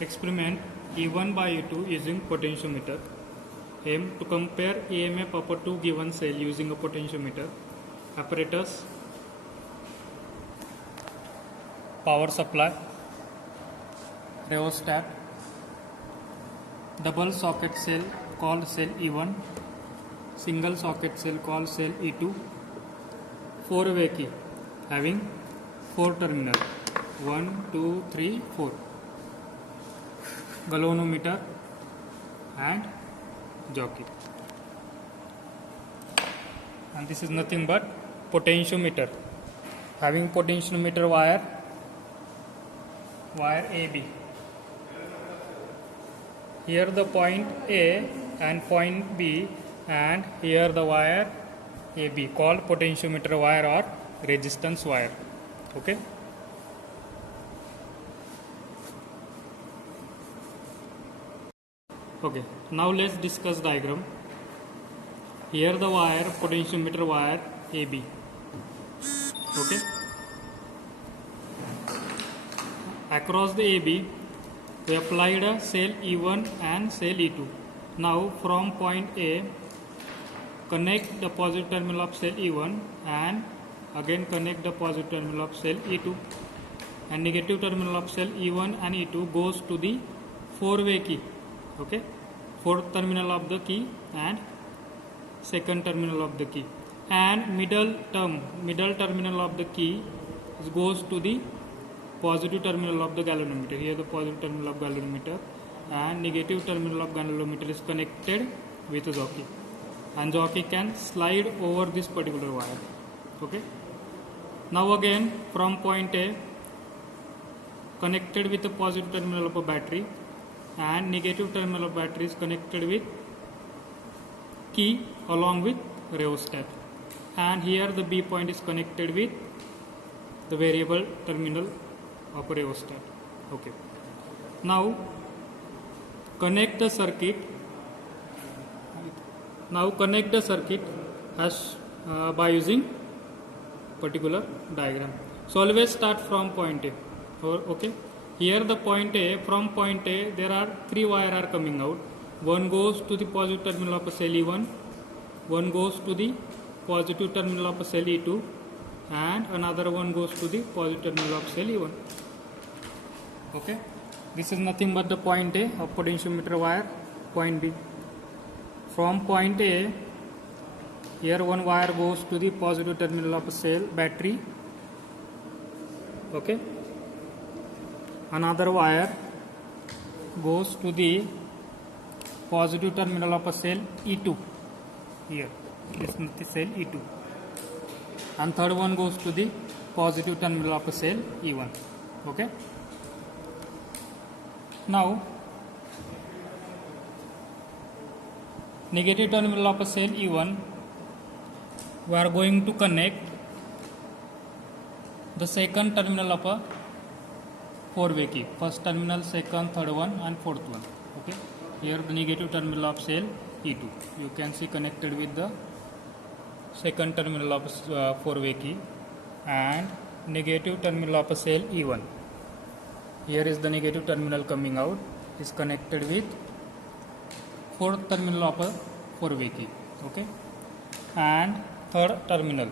Experiment E1 by E2 using potentiometer. Aim to compare EMF of a two given cell using a potentiometer. Apparatus, power supply, rheostat, double socket cell called cell E1, single socket cell called cell E2, four-way key having four terminals 1, 2, 3, 4, galvanometer and jockey, and this is nothing but potentiometer having potentiometer wire AB. Here the point A and point B, and here the wire AB called potentiometer wire or resistance wire. Okay. Okay, now let's discuss diagram. Here the wire, potentiometer wire AB. Okay. Across the AB, we applied a cell E1 and cell E2. Now from point A, connect the positive terminal of cell E1 and again connect the positive terminal of cell E2, and negative terminal of cell E1 and E2 goes to the four-way key. Okay, fourth terminal of the key and second terminal of the key, and middle terminal of the key goes to the positive terminal of the galvanometer. Here the positive terminal of galvanometer and negative terminal of galvanometer is connected with a jockey, and jockey can slide over this particular wire. Okay. Now again from point A, connected with the positive terminal of a battery, and negative terminal of battery is connected with key along with rheostat, and here the B point is connected with the variable terminal of rheostat. Okay. Now connect the circuit. As by using particular diagram. So always start from point A. Okay. Here the point A, from point A there are three wires are coming out. One goes to the positive terminal of a cell E1, one goes to the positive terminal of a cell E2, and another one goes to the positive terminal of cell E1. Okay. This is nothing but the point A of potentiometer wire. Point B. From point A, here one wire goes to the positive terminal of a cell battery. Okay. Another wire goes to the positive terminal of a cell E2. Here, this is the cell E2. And third one goes to the positive terminal of a cell E1. Okay. Now, negative terminal of a cell E1, we are going to connect the second terminal of a four-way key. First terminal, second, third one, and fourth one. Okay. Here the negative terminal of cell E2. You can see connected with the second terminal of four-way key, and negative terminal of a cell E1. Here is the negative terminal coming out, is connected with fourth terminal of a four-way key. Okay. And third terminal,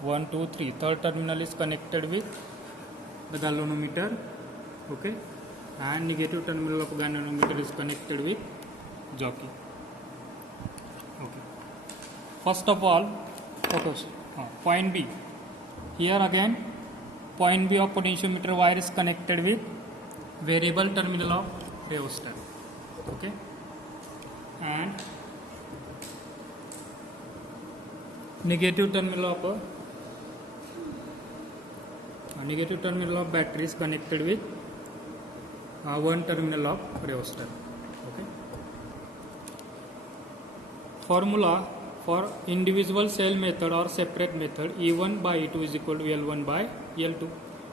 1, 2, 3. Third terminal is connected with the galvanometer. Okay. And negative terminal of galvanometer is connected with jockey. Okay. First of all, focus point B. Here again, point B of potentiometer wire is connected with variable terminal of rheostat. Okay. And negative terminal of battery is connected with one terminal of rheostat. Okay. Formula for individual cell method or separate method: E1 by E2 is equal to L1 by L2,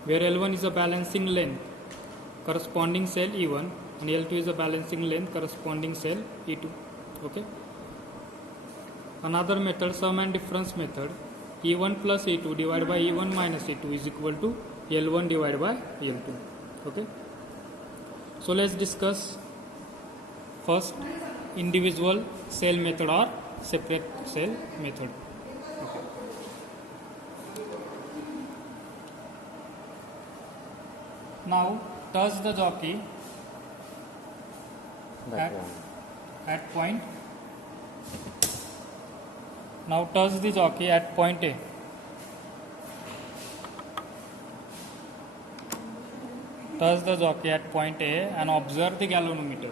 where L1 is a balancing length corresponding cell E1 and L2 is a balancing length corresponding cell E2. Okay. Another method, sum and difference method: E1 plus E2 divided by E1 minus E2 is equal to L1 divided by L2. Okay. So let's discuss first individual cell method or separate cell method. Okay. Now touch the jockey at point. Now touch the jockey at point A. Touch the jockey at point A and observe the galvanometer.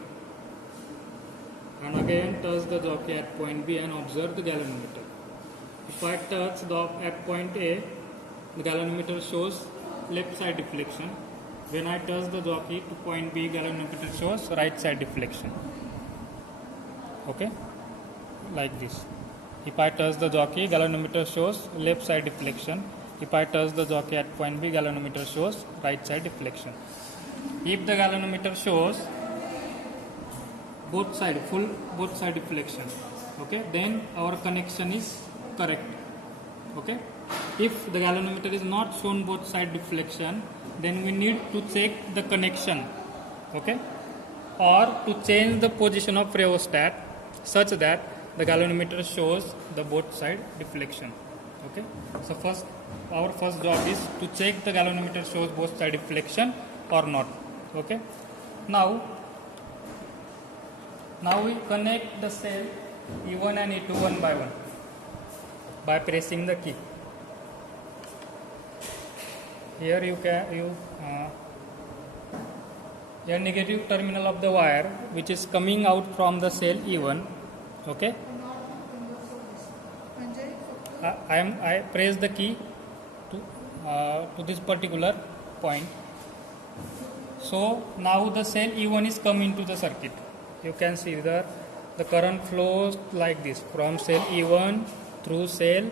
And again touch the jockey at point B and observe the galvanometer. If I touch at point A, the galvanometer shows left side deflection. When I touch the jockey to point B, galvanometer shows right side deflection. Okay, like this. If I touch the jockey, galvanometer shows left side deflection. If I touch the jockey at point B, galvanometer shows right side deflection. If the galvanometer shows both side deflection, okay, then our connection is correct. Okay. If the galvanometer is not shown both side deflection, then we need to check the connection, okay, or to change the position of rheostat such that the galvanometer shows the both side deflection. Okay. So our first job is to check the galvanometer shows both side deflection or not. Okay. Now we connect the cell E1 and E2 one by one by pressing the key. Here here negative terminal of the wire which is coming out from the cell E1. Okay. I press the key to this particular point. So now the cell E1 is coming to the circuit. You can see the current flows like this from cell E1 through cell,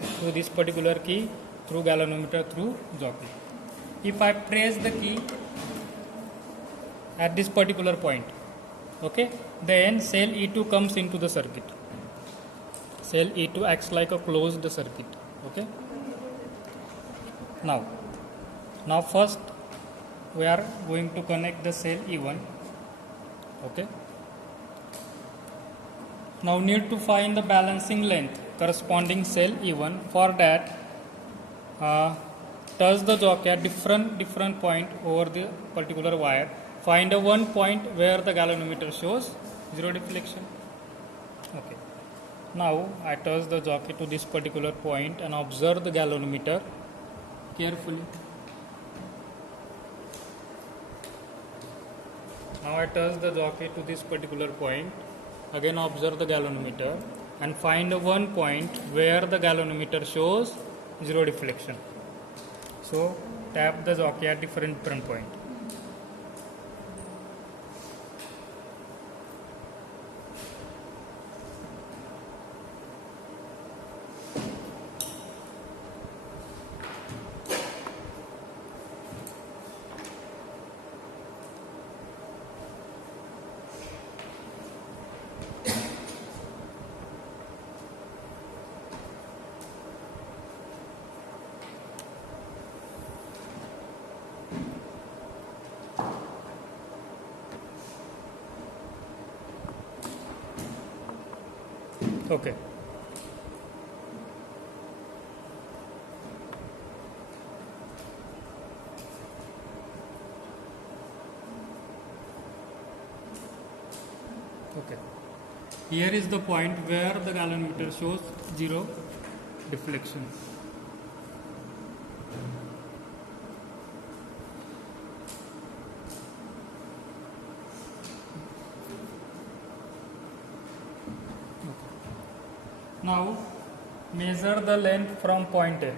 through this particular key, through galvanometer, through jockey. If I press the key at this particular point, okay, then cell E2 comes into the circuit. Cell E2 acts like a closed circuit. Okay. Now first we are going to connect the cell E1. Okay. Now need to find the balancing length corresponding cell E1. For that, touch the jockey at different point over the particular wire. Find a one point where the galvanometer shows zero deflection. Okay. Now I touch the jockey to this particular point and observe the galvanometer carefully. Now I touch the jockey to this particular point. Again observe the galvanometer and find one point where the galvanometer shows zero deflection. So tap the jockey at different point. Okay. Okay. Here is the point where the galvanometer shows zero deflection. Now measure the length from point A.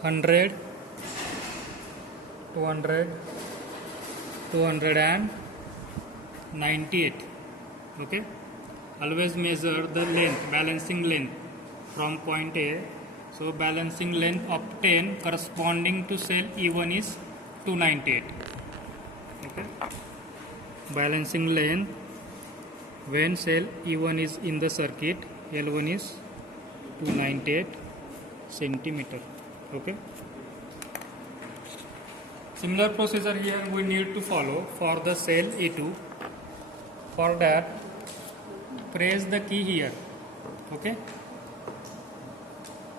100, 200, 298. Okay. Always measure the length, balancing length from point A. So balancing length obtained corresponding to cell E1 is 298. Okay. Balancing length when cell E1 is in the circuit, L1 is 298 centimeter. Okay. Similar procedure here we need to follow for the cell E2. For that, press the key here, okay,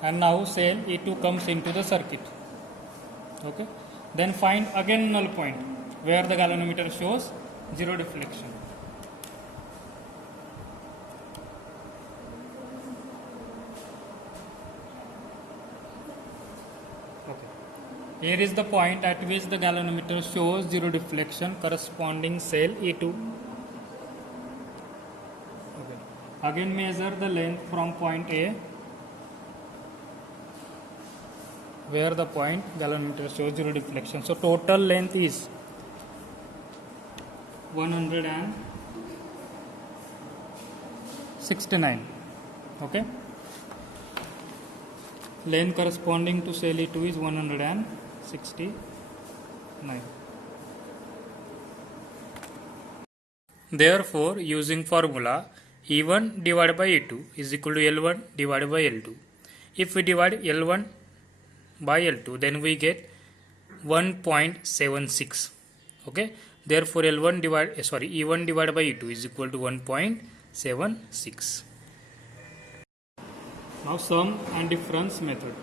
and now cell E2 comes into the circuit, okay. Then find again null point where the galvanometer shows zero deflection. Okay. Here is the point at which the galvanometer shows zero deflection, corresponding cell E2. Okay. Again measure the length from point A where the point galvanometer shows zero deflection. So total length is 169. Okay. Length corresponding to cell E2 is 169. Therefore, using formula E1 divided by E2 is equal to L1 divided by L2. If we divide L1 by L2, then we get 1.76. Okay. Therefore, E1 divided by E2 is equal to 1.76. Now sum and difference method.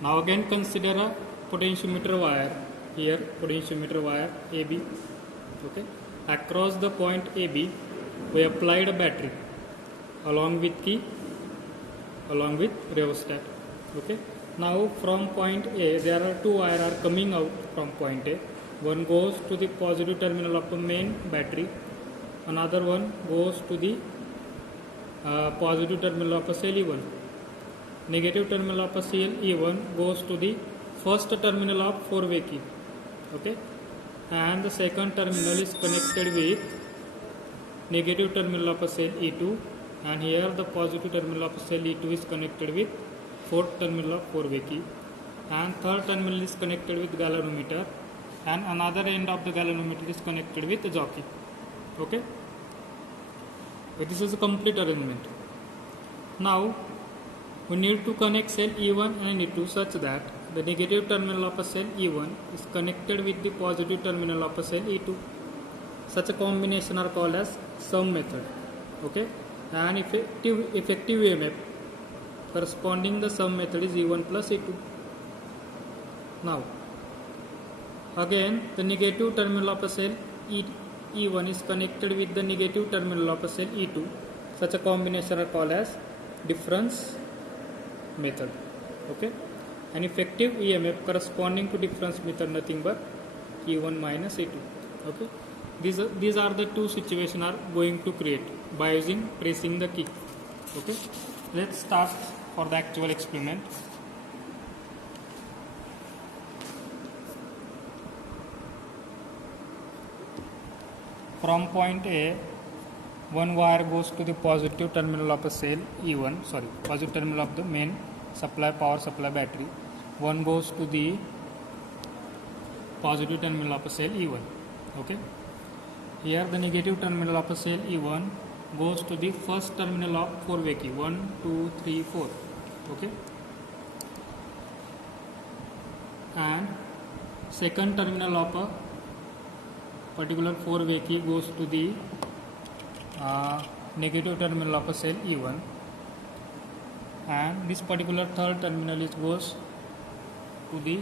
Now again consider a potentiometer wire. Here potentiometer wire AB. Okay. Across the point AB, we applied a battery along with rheostat. Okay. Now from point A, there are two wires coming out from point A. One goes to the positive terminal of the main battery. Another one goes to the positive terminal of a cell E1. Negative terminal of a cell E1 goes to the first terminal of 4-way key. Okay. And the second terminal is connected with negative terminal of a cell E2, and here the positive terminal of a cell E2 is connected with fourth terminal of 4-way key, and third terminal is connected with galvanometer, and another end of the galvanometer is connected with the jockey. Okay. So this is a complete arrangement. Now we need to connect cell E1 and E2 such that the negative terminal of a cell E1 is connected with the positive terminal of a cell E2. Such a combination are called as sum method. Okay. And effective EMF corresponding the sum method is E1 plus E2. Now again the negative terminal of a cell E1 is connected with the negative terminal of a cell E2. Such a combination are called as difference method. Okay. And effective EMF corresponding to difference method nothing but E1 minus E2. Okay. These are the two situations are going to create by using pressing the key. Okay. Let's start for the actual experiment. From point A, one wire goes to the positive terminal of a cell E1, positive terminal of the main power supply battery. One goes to the positive terminal of a cell E1. Okay. Here the negative terminal of a cell E1 goes to the first terminal of 4-way key, 1, 2, 3, 4. Okay. And second terminal of a particular 4-way key goes to the negative terminal of a cell E1, and this particular third terminal goes to the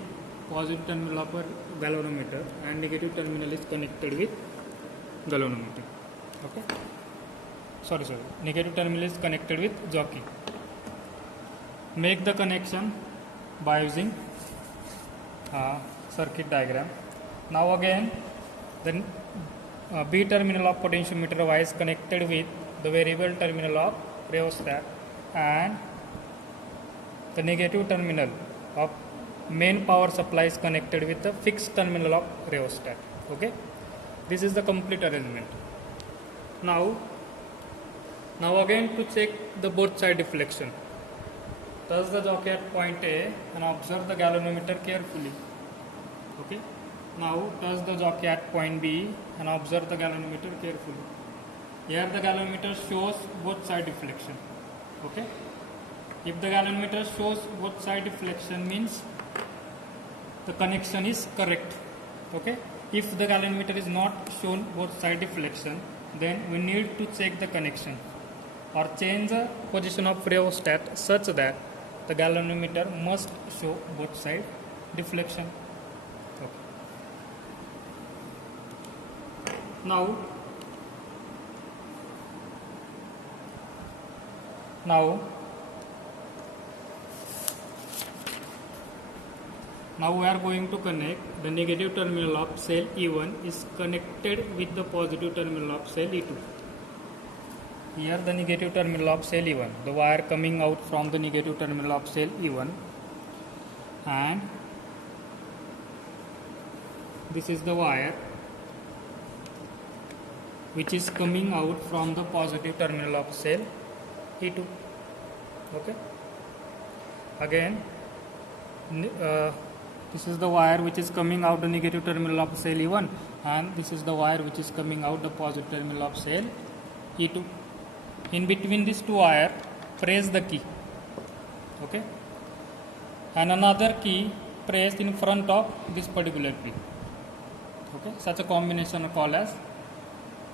positive terminal of a galvanometer, and negative terminal is connected with galvanometer. Okay. Negative terminal is connected with jockey. Make the connection by using circuit diagram. Now again the B terminal of potentiometer Y is connected with the variable terminal of rheostat, and the negative terminal of main power supply is connected with the fixed terminal of rheostat. Okay. This is the complete arrangement. Now again to check the both side deflection. Touch the jockey at point A and observe the galvanometer carefully. Okay. Now touch the jockey at point B and observe the galvanometer carefully. Here the galvanometer shows both side deflection. Okay. If the galvanometer shows both side deflection means the connection is correct. Okay, if the galvanometer is not shown both side deflection, then we need to check the connection or change the position of rheostat such that the galvanometer must show both side deflection. Okay. Now we are going to connect the negative terminal of cell E1 is connected with the positive terminal of cell E2. Here the negative terminal of cell E1, the wire coming out from the negative terminal of cell E1, and this is the wire which is coming out from the positive terminal of cell E2. Okay. Again, this is the wire which is coming out the negative terminal of cell E1, and this is the wire which is coming out the positive terminal of cell E2. In between these two wires, press the key. Okay. And another key pressed in front of this particular key. Okay. Such a combination are called as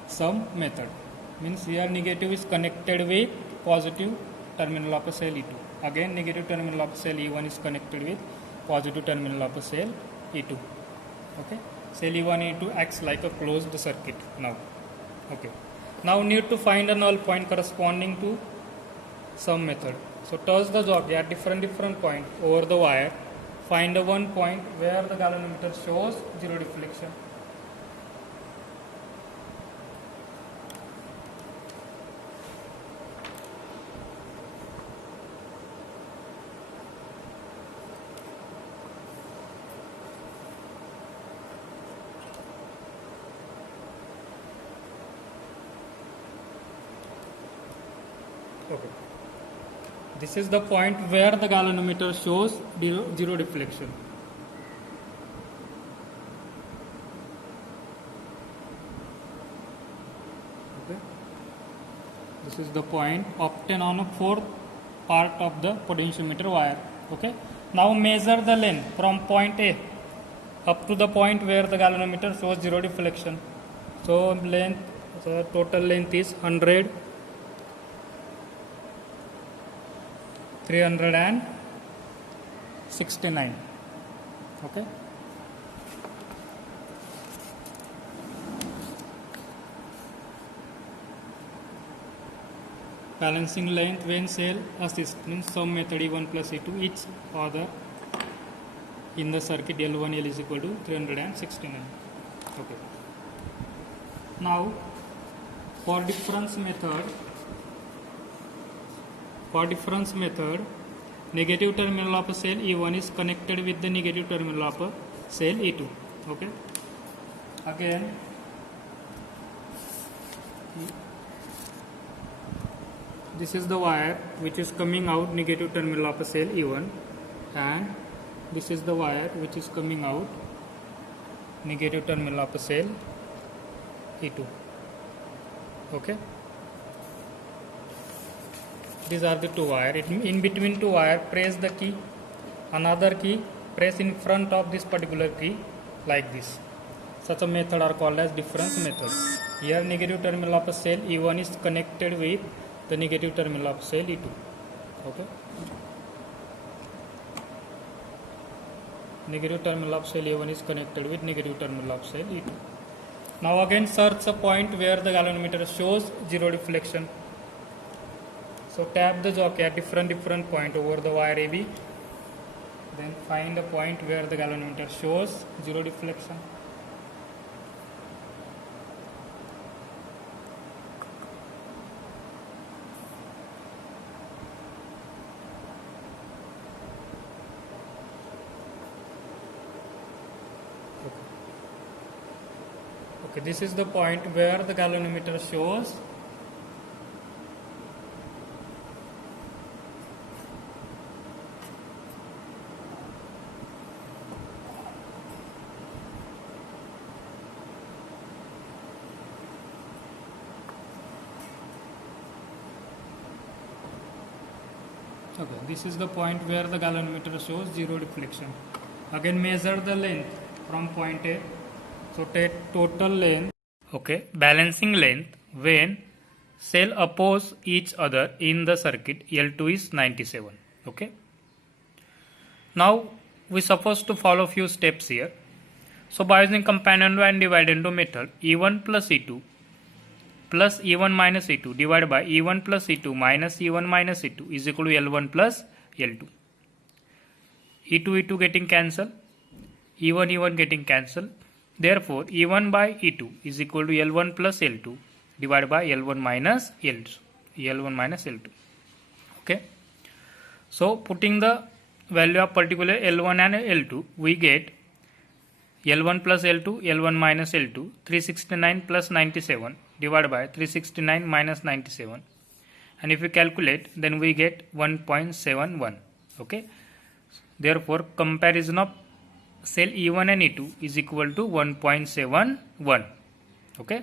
sum method. Means here negative is connected with positive terminal of a cell E2. Again, negative terminal of cell E1 is connected with positive terminal of a cell E2. Okay. Cell E1 E2 acts like a closed circuit now. Okay. Now need to find a null point corresponding to sum method. So touch the jockey at different point over the wire. Find a one point where the galvanometer shows zero deflection. Okay. This is the point where the galvanometer shows zero deflection. Okay. This is the point obtained on a fourth part of the potentiometer wire. Okay. Now measure the length from point A up to the point where the galvanometer shows zero deflection. So length, so total length is 369. Okay. Balancing length when cell assist means sum method E1 plus E2 each other in the circuit L1 L is equal to 369. Okay. Now for difference method, negative terminal of a cell E1 is connected with the negative terminal of a cell E2. Okay. Again, this is the wire which is coming out negative terminal of a cell E1, and this is the wire which is coming out negative terminal of a cell E2. Okay. These are the two wires. In between two wires, press the key, another key, press in front of this particular key like this. Such a method are called as difference method. Here negative terminal of a cell E1 is connected with the negative terminal of cell E2. Okay. Negative terminal of cell E1 is connected with negative terminal of cell E2. Now again search a point where the galvanometer shows zero deflection. So tap the jockey at different point over the wire AB. Then find a point where the galvanometer shows zero deflection. Okay, this is the point where the galvanometer shows this is the point where the galvanometer shows zero deflection. Again measure the length from point A. So take total length. Okay, balancing length when cell oppose each other in the circuit L2 is 97. Okay. Now we supposed to follow few steps here. So by using companion and divide into method, E1 plus E2 plus E1 minus E2 divided by E1 plus E2 minus E1 minus E2 is equal to L1 plus L2. E2 getting cancelled, E1 getting cancelled. Therefore, E1 by E2 is equal to L1 plus L2 divided by L1 minus L2. L1 minus L2. Okay. So putting the value of particular L1 and L2, we get L1 plus L2, L1 minus L2, 369 plus 97 divided by 369 minus 97. And if we calculate, then we get 1.71. Okay. Therefore, comparison of cell E1 and E2 is equal to 1.71. Okay.